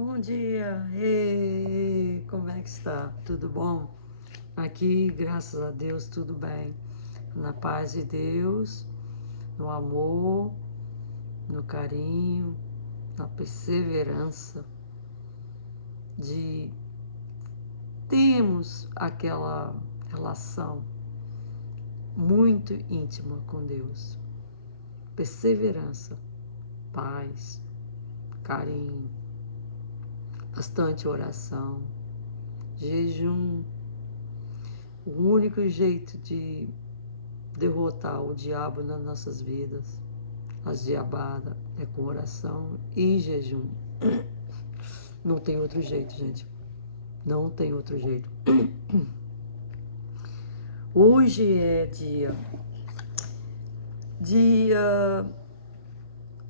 Bom dia! Ei, como é que está? Tudo bom? Aqui, graças a Deus, tudo bem. Na paz de Deus, no amor, no carinho, na perseverança de termos aquela relação muito íntima com Deus. Perseverança, paz, carinho, bastante oração, jejum. O único jeito de derrotar o diabo nas nossas vidas, as diabadas, é com oração e jejum. Não tem outro jeito, gente. Não tem outro jeito. Hoje é dia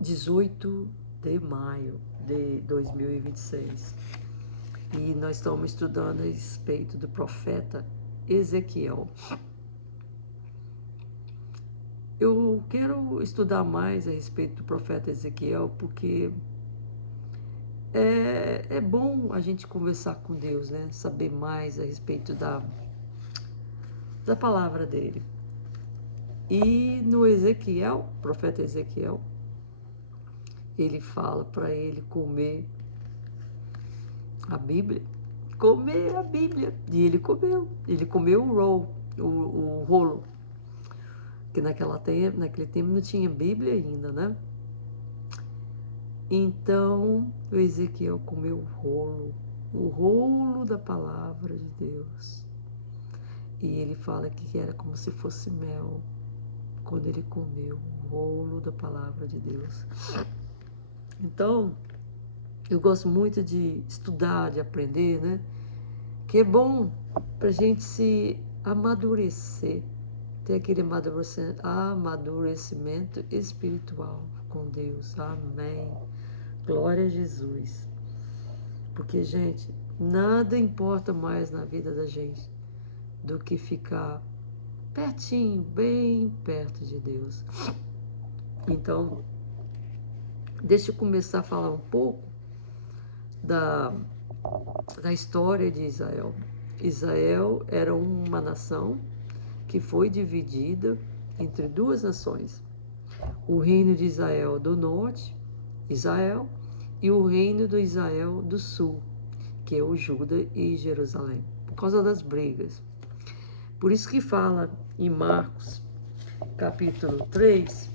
18 de maio de 2026. E nós estamos estudando a respeito do profeta Ezequiel. Eu quero estudar mais a respeito do profeta Ezequiel porque é bom a gente conversar com Deus, né? Saber mais a respeito da palavra dele. E no Ezequiel, profeta Ezequiel, ele fala para ele comer a Bíblia. Comer a Bíblia. E ele comeu o roll, o rolo. Que naquele tempo não tinha Bíblia ainda, né? Então, o Ezequiel comeu o rolo da palavra de Deus. E ele fala que era como se fosse mel, quando ele comeu o rolo da palavra de Deus. Então, eu gosto muito de estudar, de aprender, né? Que é bom para a gente se amadurecer, ter aquele amadurecimento espiritual com Deus. Amém. Glória a Jesus. Porque, gente, nada importa mais na vida da gente do que ficar pertinho, bem perto de Deus. Então, deixa eu começar a falar um pouco da história de Israel. Israel era uma nação que foi dividida entre duas nações. O reino de Israel do norte, Israel, e o reino do Israel do sul, que é o Judá e Jerusalém, por causa das brigas. Por isso que fala em Marcos, capítulo 3,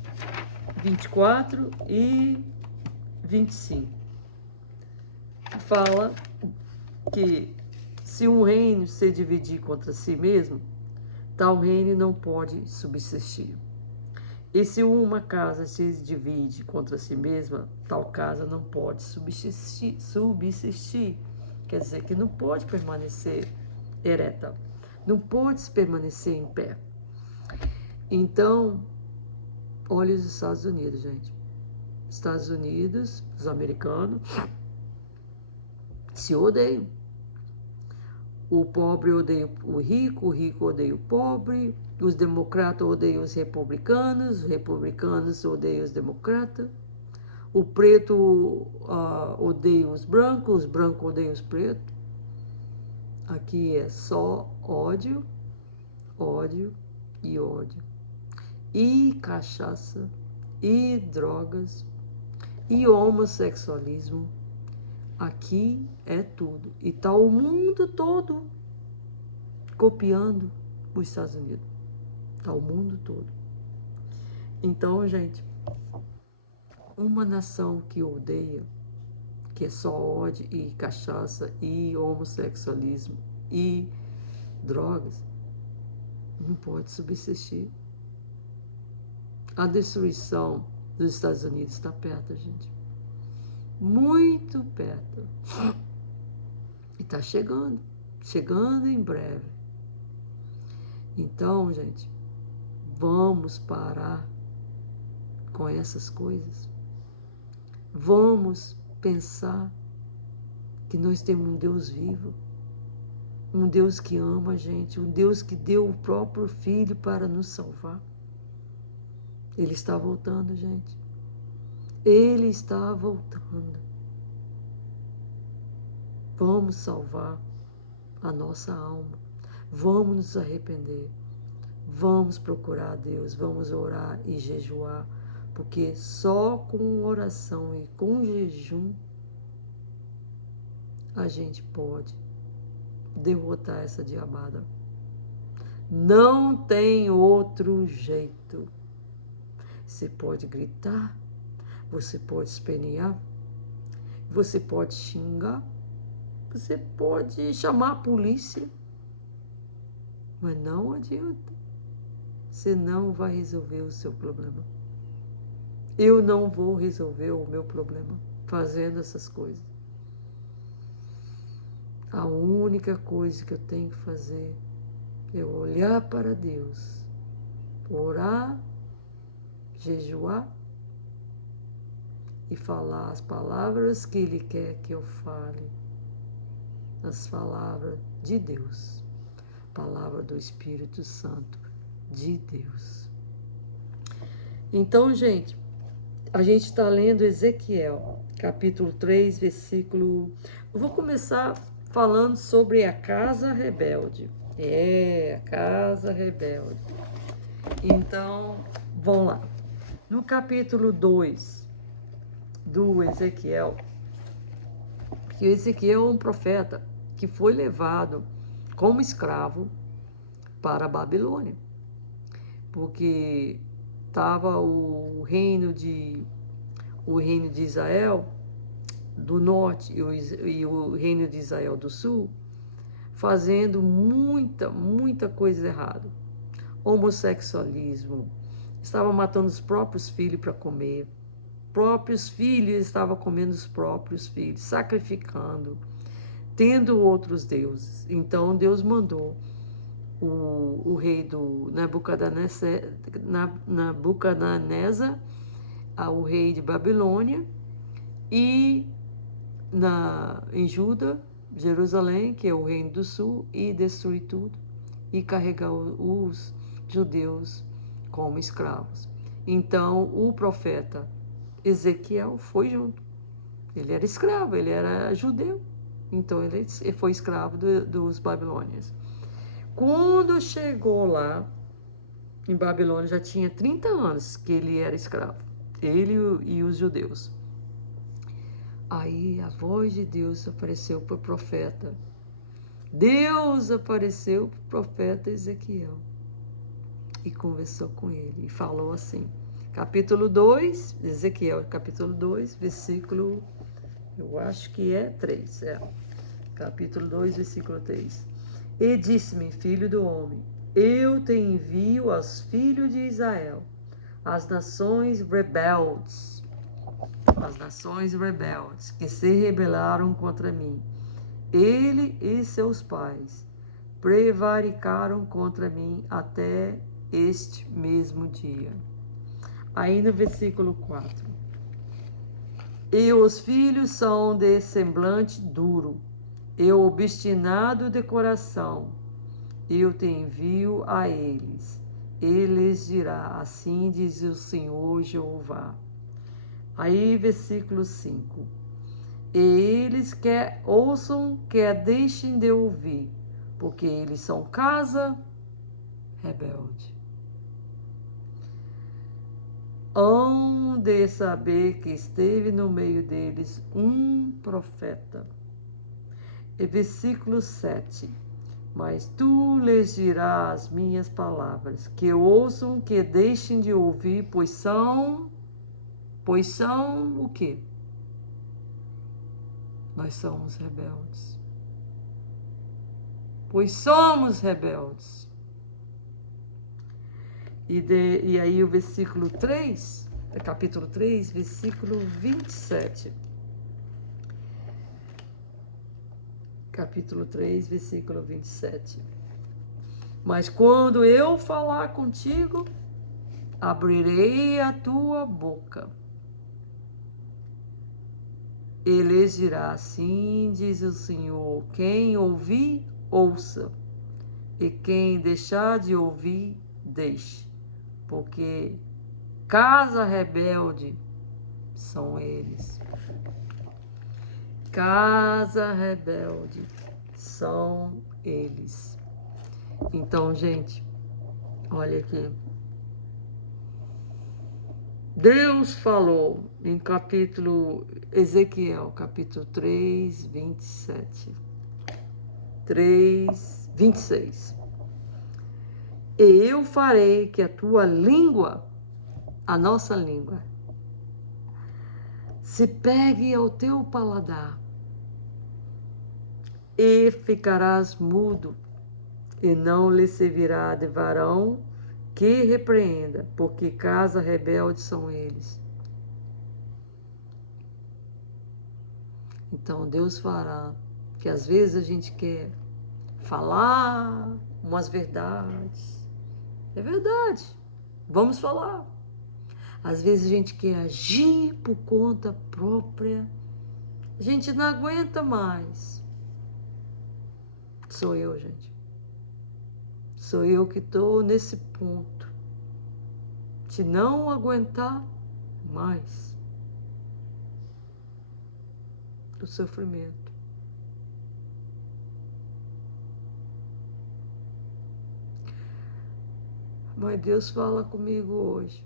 24 e 25. Fala que se um reino se dividir contra si mesmo, tal reino não pode subsistir. E se uma casa se divide contra si mesma, tal casa não pode subsistir. Quer dizer que não pode permanecer ereta, não pode permanecer em pé. Então, olha os Estados Unidos, gente. Estados Unidos, os americanos, se odeiam. O pobre odeia o rico odeia o pobre, os democratas odeiam os republicanos odeiam os democratas, o preto odeia os brancos odeiam os pretos. Aqui é só ódio, ódio e ódio. E cachaça, e drogas, e homossexualismo. Aqui é tudo. E tá o mundo todo copiando os Estados Unidos. Tá o mundo todo. Então, gente, uma nação que odeia, que é só ódio e cachaça e homossexualismo e drogas, não pode subsistir. A destruição dos Estados Unidos está perto, gente. Muito perto. E está chegando em breve. Então, gente, vamos parar com essas coisas. Vamos pensar que nós temos um Deus vivo, um Deus que ama a gente, um Deus que deu o próprio Filho para nos salvar. Ele está voltando, gente. Ele está voltando. Vamos salvar a nossa alma. Vamos nos arrepender. Vamos procurar a Deus. Vamos orar e jejuar. Porque só com oração e com jejum a gente pode derrotar essa diabada. Não tem outro jeito. Você pode gritar, você pode espernear, você pode xingar, você pode chamar a polícia, mas não adianta. Você não vai resolver o seu problema. Eu não vou resolver o meu problema fazendo essas coisas. A única coisa que eu tenho que fazer é olhar para Deus, orar, jejuar e falar as palavras que Ele quer que eu fale, as palavras de Deus, palavra do Espírito Santo de Deus. Então, gente, a gente está lendo Ezequiel, capítulo 3, versículo... Eu vou começar falando sobre a casa rebelde. A casa rebelde. Então, vamos lá. No capítulo 2 do Ezequiel, que Ezequiel é um profeta que foi levado como escravo para a Babilônia, porque estava o reino de Israel do norte e o reino de Israel do sul fazendo muita coisa errada. Homossexualismo, estava matando os próprios filhos para comer, próprios filhos estavam comendo os próprios filhos, sacrificando, tendo outros deuses. Então Deus mandou o rei do Nabucodonosor, o rei de Babilônia, e em Juda, Jerusalém, que é o reino do sul, e destruir tudo e carregar os judeus como escravos. Então o profeta Ezequiel foi junto. Ele era escravo, ele era judeu, então ele foi escravo dos babilônios. Quando chegou lá em Babilônia, já tinha 30 anos que ele era escravo, ele e os judeus. Aí a voz de Deus apareceu para o profeta. Deus apareceu para o profeta Ezequiel e conversou com ele e falou assim, capítulo 2, Ezequiel, capítulo 2, versículo, eu acho que é 3, capítulo 2, versículo 3. E disse-me, filho do homem, eu te envio aos filhos de Israel, as nações rebeldes, que se rebelaram contra mim. Ele e seus pais prevaricaram contra mim até este mesmo dia. Aí no versículo 4. E os filhos são de semblante duro, e obstinado de coração. Eu te envio a eles. Eles dirá, assim diz o Senhor Jeová. Aí versículo 5. E eles quer ouçam, quer deixem de ouvir, porque eles são casa rebelde. Hão de saber que esteve no meio deles um profeta. E versículo 7. Mas tu lhes dirás as minhas palavras, que ouçam, que deixem de ouvir, pois são o quê? Nós somos rebeldes. Pois somos rebeldes. E aí o versículo 3, capítulo 3, versículo 27. Capítulo 3, versículo 27. Mas quando eu falar contigo, abrirei a tua boca. Ele dirá, assim diz o Senhor, quem ouvir, ouça, e quem deixar de ouvir, deixe, porque casa rebelde são eles. casa rebelde são eles. Então, gente, olha aqui. Deus falou em Ezequiel, capítulo 3, 27. 3, 26. E eu farei que a tua língua, a nossa língua, se pegue ao teu paladar, e ficarás mudo, e não lhe servirá de varão que repreenda, porque casa rebelde são eles. Então Deus fará que às vezes a gente quer falar umas verdades. É verdade, vamos falar. Às vezes a gente quer agir por conta própria. A gente não aguenta mais. Sou eu, gente. Sou eu que estou nesse ponto de não aguentar mais o sofrimento. Mas Deus fala comigo hoje.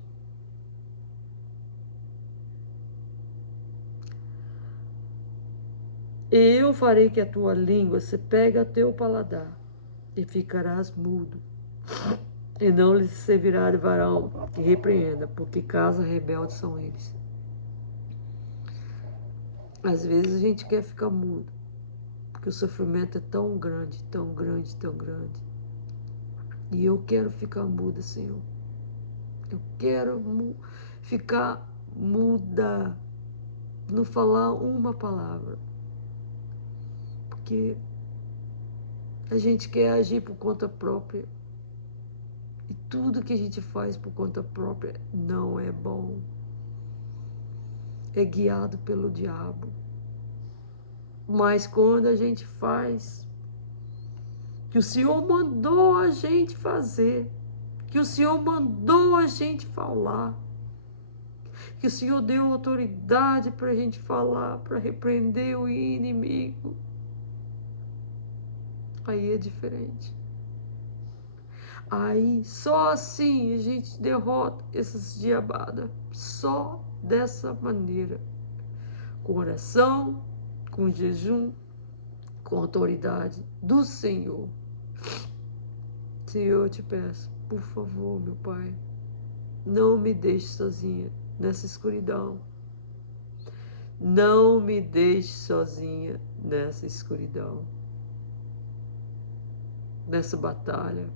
Eu farei que a tua língua se pegue ao teu paladar, e ficarás mudo, e não lhes servirá de varão que repreenda, porque casa rebelde são eles. Às vezes a gente quer ficar mudo, porque o sofrimento é tão grande, tão grande, tão grande. E eu quero ficar muda, Senhor. Eu quero ficar muda, não falar uma palavra. Porque a gente quer agir por conta própria. E tudo que a gente faz por conta própria não é bom. É guiado pelo diabo. Mas quando a gente faz que o Senhor mandou a gente fazer, que o Senhor mandou a gente falar, que o Senhor deu autoridade para a gente falar, para repreender o inimigo, aí é diferente. Aí, só assim a gente derrota essas diabadas, só dessa maneira, com oração, com jejum, com autoridade do Senhor. Senhor, eu te peço, por favor, meu Pai, não me deixe sozinha nessa escuridão. Não me deixe sozinha nessa escuridão, nessa batalha,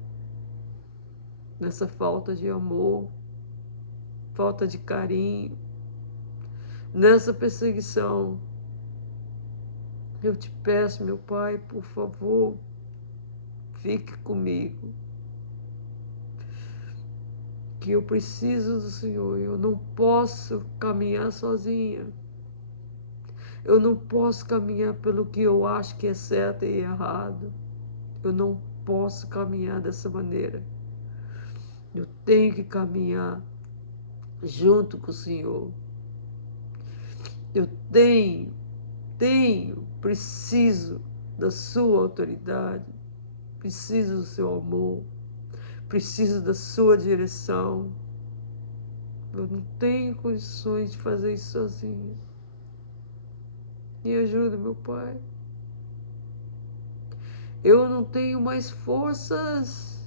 nessa falta de amor, falta de carinho, nessa perseguição. Eu te peço, meu Pai, por favor, fique comigo, que eu preciso do Senhor, eu não posso caminhar sozinha. Eu não posso caminhar pelo que eu acho que é certo e errado. Eu não posso caminhar dessa maneira. Eu tenho que caminhar junto com o Senhor. Eu preciso da sua autoridade, preciso do seu amor, preciso da sua direção. Eu não tenho condições de fazer isso sozinho. Me ajuda, meu Pai. Eu não tenho mais forças.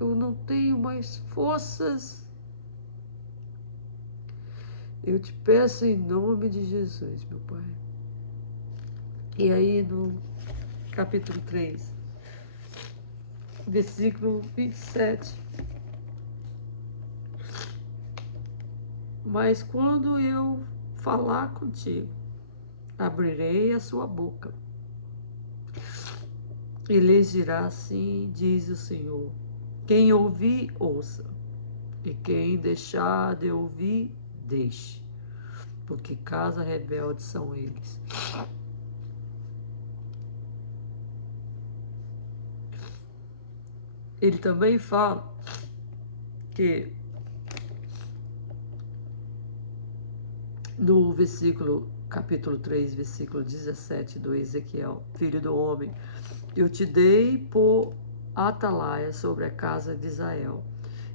Eu não tenho mais forças. Eu te peço em nome de Jesus, meu Pai. E aí no capítulo 3, versículo 27. Mas quando eu falar contigo, abrirei a sua boca, e lhes dirá assim, diz o Senhor. Quem ouvir, ouça, e quem deixar de ouvir, deixe, porque casa rebelde são eles. Ele também fala que no versículo capítulo 3, versículo 17 do Ezequiel. Filho do homem, eu te dei por atalaia sobre a casa de Israel,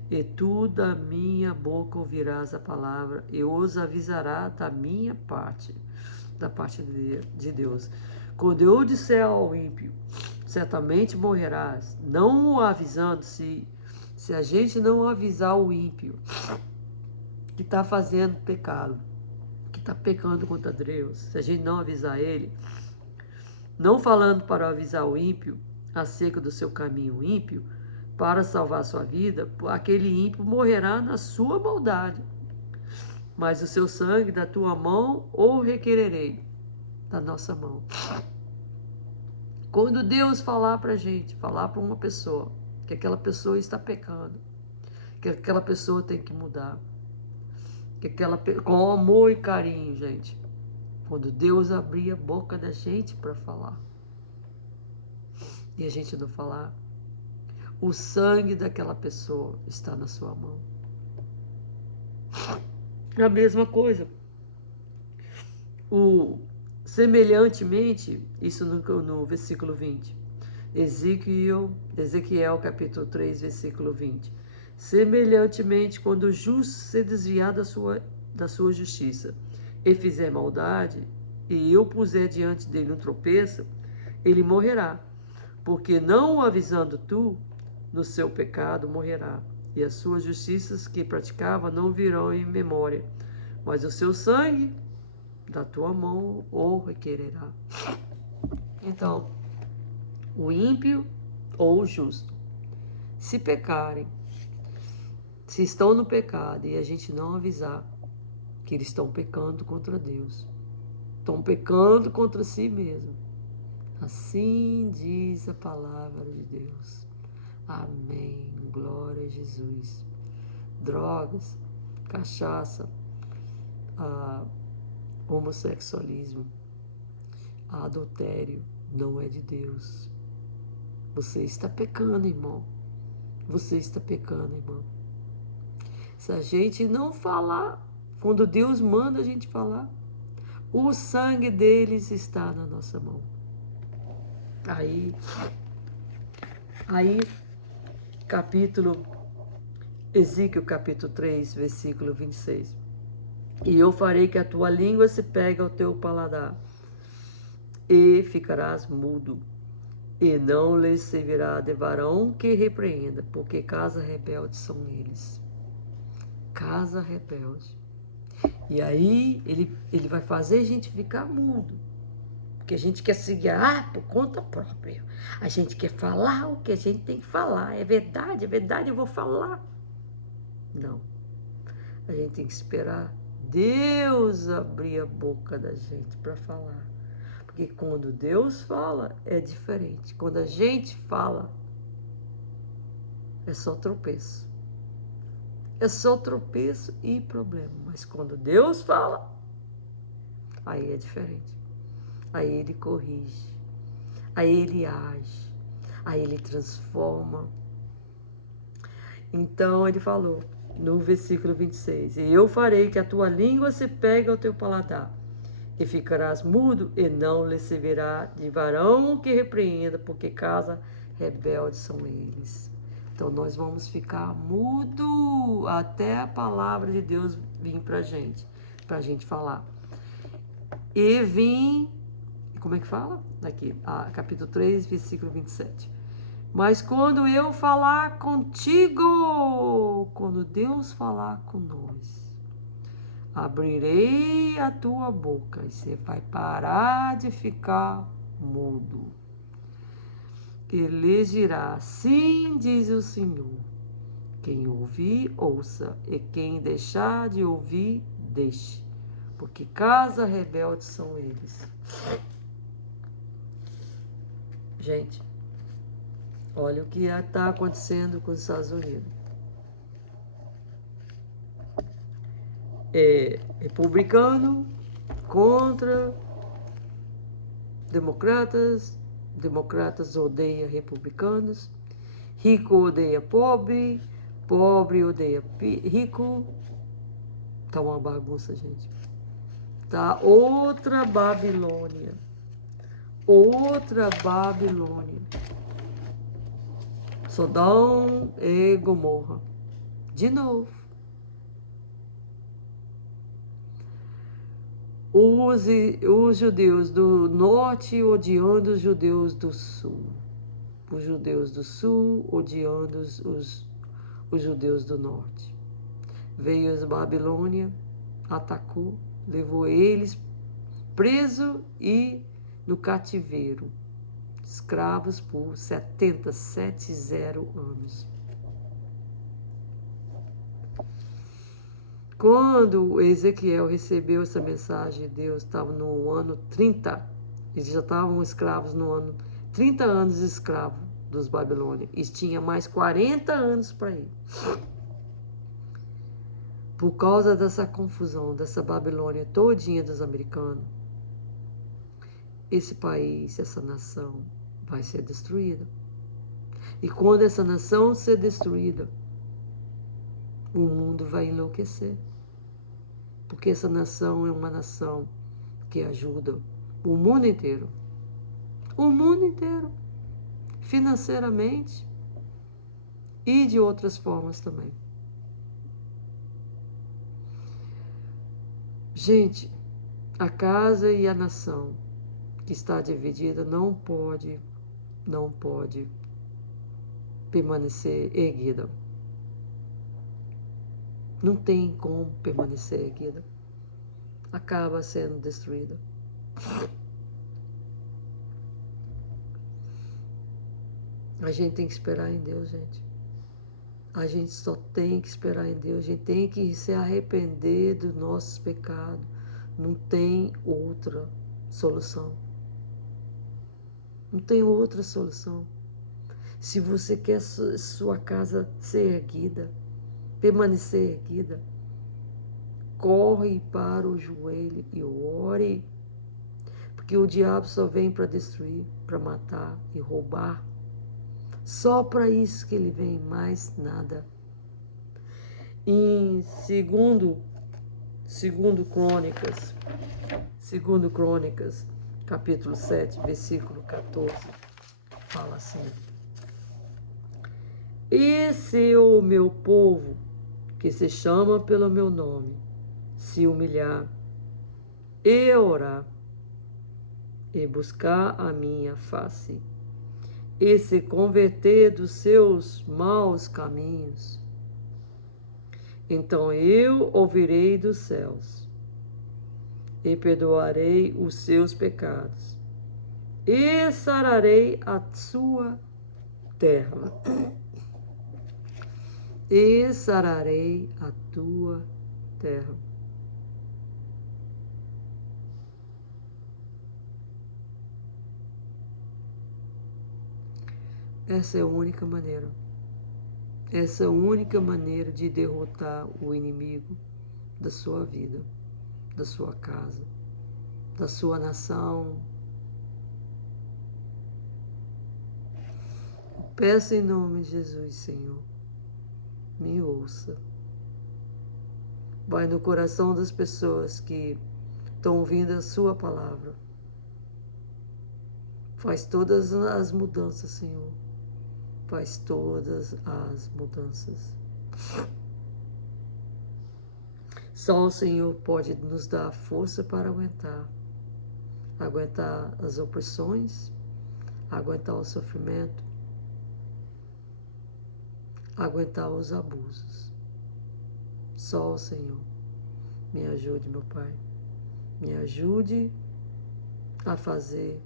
e tu da minha boca ouvirás a palavra, e os avisará da minha parte, da parte de Deus. Quando eu disser ao ímpio, certamente morrerás, não o avisando, se a gente não avisar o ímpio que está fazendo pecado, que está pecando contra Deus, se a gente não avisar ele, não falando para avisar o ímpio acerca do seu caminho ímpio, para salvar sua vida, aquele ímpio morrerá na sua maldade. Mas o seu sangue da tua mão ou requererei, da nossa mão. Quando Deus falar para a gente, falar para uma pessoa, que aquela pessoa está pecando, que aquela pessoa tem que mudar, com amor e carinho, gente. Quando Deus abrir a boca da gente para falar, e a gente não falar, o sangue daquela pessoa está na sua mão. A mesma coisa. Semelhantemente, isso no versículo 20. Ezequiel capítulo 3, versículo 20. Semelhantemente, quando o justo se desviar da sua justiça e fizer maldade, e eu puser diante dele um tropeço, ele morrerá, porque não o avisando tu, no seu pecado morrerá, e as suas justiças que praticava não virão em memória, mas o seu sangue da tua mão o requererá. Então, o ímpio ou o justo, se pecarem, se estão no pecado e a gente não avisar que eles estão pecando contra Deus, estão pecando contra si mesmo, assim diz a palavra de Deus. Amém. Glória a Jesus. Drogas, cachaça, homossexualismo, adultério não é de Deus. Você está pecando, irmão. Você está pecando, irmão. Se a gente não falar, quando Deus manda a gente falar, o sangue deles está na nossa mão. Aí Ezequiel capítulo 3, versículo 26. E eu farei que a tua língua se pegue ao teu paladar, e ficarás mudo, e não lhes servirá de varão que repreenda, porque casa rebelde são eles. Casa rebelde. E aí ele vai fazer a gente ficar mudo, porque a gente quer se guiar por conta própria. A gente quer falar o que a gente tem que falar. É verdade, eu vou falar. Não. A gente tem que esperar Deus abrir a boca da gente para falar. Porque quando Deus fala, é diferente. Quando a gente fala, é só tropeço. É só tropeço e problema. Mas quando Deus fala, aí é diferente. Aí Ele corrige. Aí Ele age. Aí Ele transforma. Então Ele falou no versículo 26. E eu farei que a tua língua se pegue ao teu paladar, e ficarás mudo, e não lhe servirá de varão que repreenda, porque casa rebelde são eles. Então nós vamos ficar mudo até a palavra de Deus vir pra gente falar. E vim, como é que fala? Aqui, capítulo 3, versículo 27. Mas quando eu falar contigo, quando Deus falar com nós, abrirei a tua boca e você vai parar de ficar mudo. Ele dirá, assim diz o Senhor. Quem ouvir, ouça, e quem deixar de ouvir, deixe. Porque casa rebelde são eles. Gente, olha o que está acontecendo com os Estados Unidos. Republicano contra democratas, democratas odeiam republicanos, rico odeia pobre, pobre odeia rico. Tá uma bagunça, gente. tá? Outra Babilônia. Outra Babilônia. Sodom e Gomorra. De novo. Os judeus do norte odiando os judeus do sul. Os judeus do sul odiando os judeus do norte. Veio a Babilônia, atacou, levou eles preso e no cativeiro, escravos por 70 anos. Quando Ezequiel recebeu essa mensagem de Deus, estava no ano 30, eles já estavam escravos no ano 30 anos escravo dos babilônios, e tinha mais 40 anos para ir. Por causa dessa confusão, dessa Babilônia todinha dos americanos, esse país, essa nação vai ser destruída. E quando essa nação ser destruída, o mundo vai enlouquecer. Porque essa nação é uma nação que ajuda o mundo inteiro. O mundo inteiro. Financeiramente e de outras formas também. Gente, a casa e a nação que está dividida não pode permanecer erguida. Não tem como permanecer erguida. Acaba sendo destruída. A gente tem que esperar em Deus, gente. A gente só tem que esperar em Deus. A gente tem que se arrepender dos nossos pecados. Não tem outra solução. Não tem outra solução. Se você quer sua casa ser erguida, permanecer erguida, corre para o joelho e ore. Porque o diabo só vem para destruir, para matar e roubar. Só para isso que ele vem, mais nada. Em segundo Crônicas, capítulo 7, versículo 14, fala assim: esse é o meu povo, que se chama pelo meu nome, se humilhar e orar, e buscar a minha face, e se converter dos seus maus caminhos, então eu ouvirei dos céus, e perdoarei os seus pecados, e sararei a sua terra. E sararei a tua terra. Essa é a única maneira. Essa é a única maneira de derrotar o inimigo da sua vida, da sua casa, da sua nação. Peço em nome de Jesus, Senhor, me ouça. Vai no coração das pessoas que estão ouvindo a sua palavra. Faz todas as mudanças, Senhor. Faz todas as mudanças. Só o Senhor pode nos dar força para aguentar as opressões, aguentar o sofrimento, aguentar os abusos. Só o Senhor. Me ajude, meu Pai. Me ajude a fazer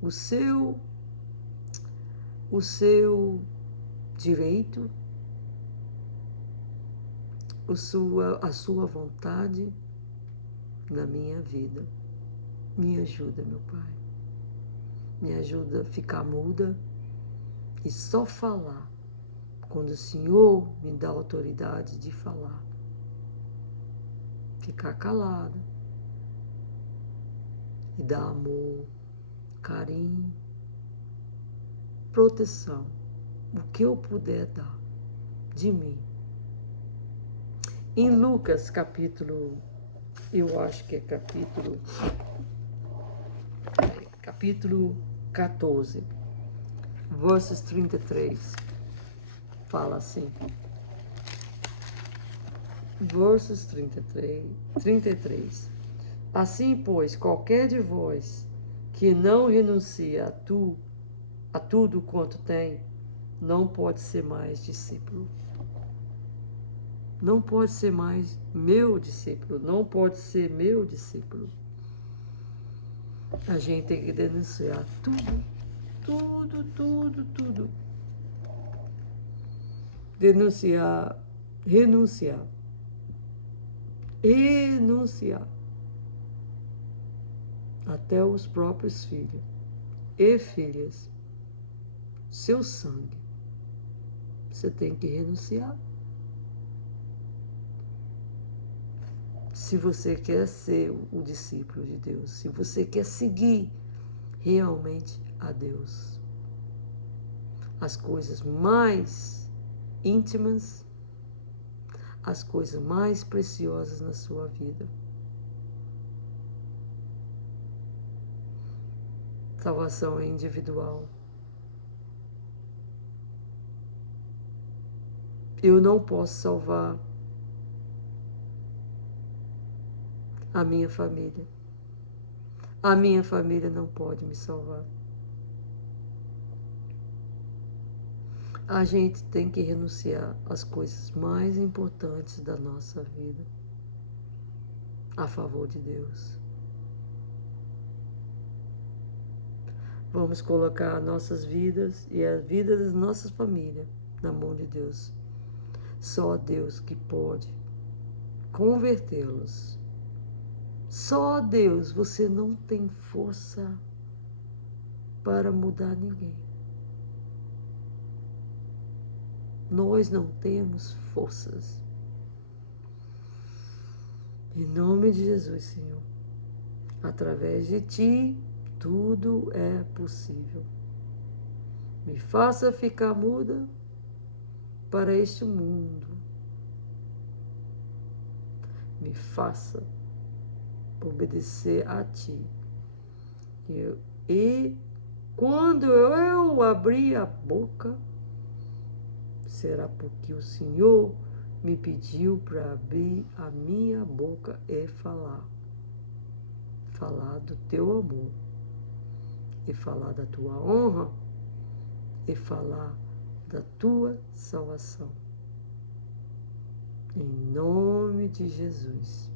o seu direito, a sua vontade na minha vida. Me ajuda, meu Pai. Me ajuda a ficar muda e só falar quando o Senhor me dá autoridade de falar. Ficar calado e dar amor, carinho, proteção, o que eu puder dar de mim. Em Lucas capítulo eu acho que é capítulo 14, versos 33, fala assim, versos 33. Assim, pois, qualquer de vós que não renuncia a tudo quanto tem, não pode ser mais discípulo. Não pode ser mais meu discípulo, não pode ser meu discípulo. A gente tem que denunciar tudo, tudo, tudo, tudo. Denunciar, renunciar, até os próprios filhos e filhas, seu sangue, você tem que renunciar. Se você quer ser o discípulo de Deus, se você quer seguir realmente a Deus, as coisas mais íntimas, as coisas mais preciosas na sua vida. Salvação é individual. Eu não posso salvar a minha família. A minha família não pode me salvar. A gente tem que renunciar às coisas mais importantes da nossa vida a favor de Deus. Vamos colocar nossas vidas e a vida das nossas famílias na mão de Deus. Só Deus que pode convertê-los. Só Deus. Você não tem força para mudar ninguém. Nós não temos forças. Em nome de Jesus, Senhor, através de Ti, tudo é possível. Me faça ficar muda para este mundo. Me faça obedecer a Ti. E quando eu abrir a boca, será porque o Senhor me pediu para abrir a minha boca e falar. Falar do Teu amor. E falar da Tua honra. E falar da Tua salvação. Em nome de Jesus.